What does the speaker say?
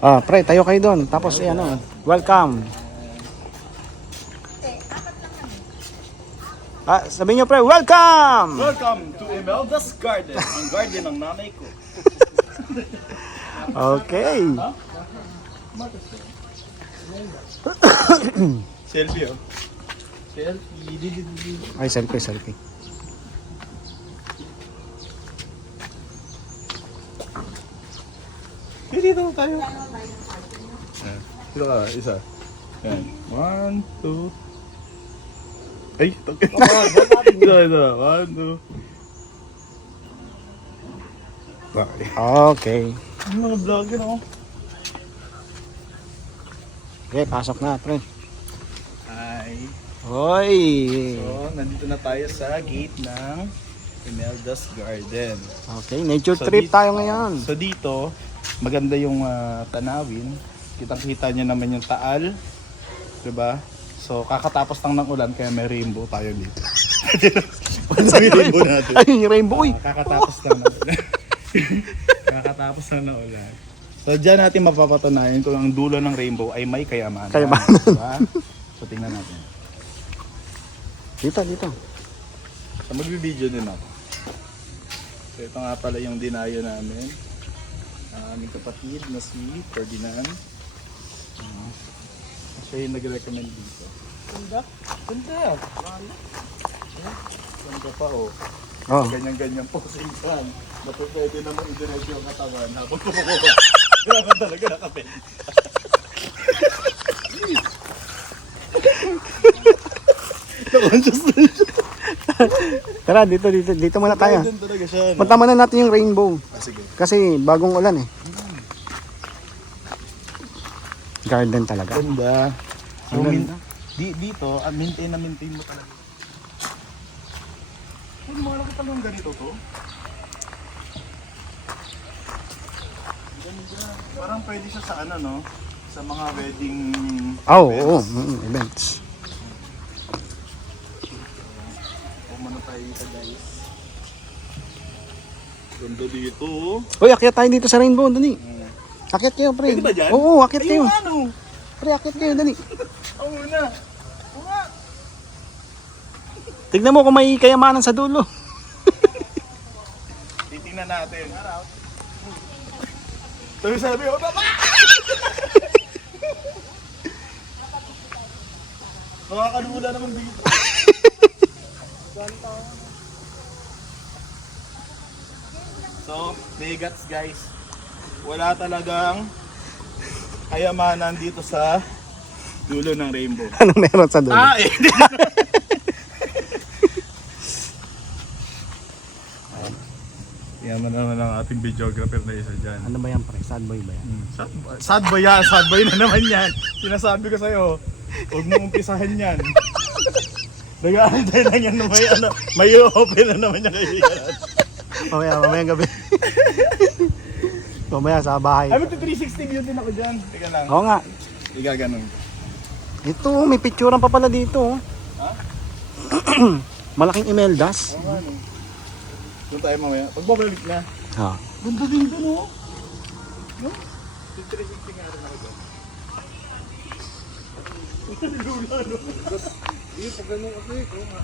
Ah, pre, tayo kayo doon. Tapos, ano, welcome. Ah, sabihin nyo, pre, welcome! Welcome to Imelda's Garden, ang garden ng nanay ko. Okay. Selfie oh. Selfie. Ay, selfie, selfie. Dito tayo. Dito ka, isa. Yan. 1, 2. Ay, takit. Ito. 1, 2. Bye. Okay. Yung mga vlogger ako. Okay, pasok na, pre. Hi. Hoy! So, nandito na tayo sa gate ng Imelda's Garden. Okay, nature So, trip dito- tayo ngayon. So dito, maganda yung tanawin. Kitang-kita niyo naman yung taal. 'Di ba? So kakatapos lang ng ulan kaya may rainbow tayo dito. May rainbow natin. Ay, yung rainbow, uy! Kakatapos lang ng ulan. Kakatapos lang ng ulan. So diyan natin mapapatunayan kung ang dulo ng rainbow ay may kayamanan. Kayamanan. Diba? So tingnan natin. Dito, dito. So magbibideo din ako. So ito nga pala yung dinayo namin. Aming kapatid na si Ferdinand. Siya yung nag-recommend dito. Ganda? Ganda! Ganda pa oh. Oh. Ganyan-ganyan po sa insan. Bato pwede naman i-direct yung katawan habang kumukuha. Grabe talaga nakapit. Na-conscious na siya. Tara, dito muna tayo. Doon talaga siya. No? Punta muna natin yung rainbow. Sige. Kasi bagong ulan eh. Garden talaga. Ganda. So, Ang ganda. dito, maintain mo talaga. Ano mga laki talagang ganito to? Ganda. Parang pwede siya sa ano no? Sa mga wedding Oh, events. oo. Events. Pumano tayo dito guys. Ganda dito. Uy, akyat tayo dito sa rainbow, dali. Akyat kayo, pre. Pwede ba dyan? Oo, akyat kayo. Ayun ano? Pre, akyat kayo, dali. Ang una. Una. Tignan mo kung may kayamanan sa dulo. Titingnan natin. Sabi ko, baba! Nakakalula naman dito. So, Megats guys, wala talagang kayamanan dito sa dulo ng rainbow. Anong meron sa dulo? Ah, eh! Yan naman ang ating videographer na isa dyan. Ano ba yan, pre? Sad boy ba yan? Sad boy yan, sad boy na naman yan. Sinasabi ko sa'yo, huwag mo umpisahan yan. Nag-aantay lang yan na may open na naman yung kaibigan. Mamayang gabi. Mamaya sa bahay. Ay, magti-360 view din ako dyan. Teka lang. Oo nga. Igaganon. Ito, may picturean pa pala dito. Ha? Malaking Imeldas. Oo nga, no. Doon tayo mamaya. Pagbabalik na. Ha. Ganda din doon, oh. No? 360 nga rin ako dyan. Lula, no? Hindi, pag ganun kasi. Oo nga.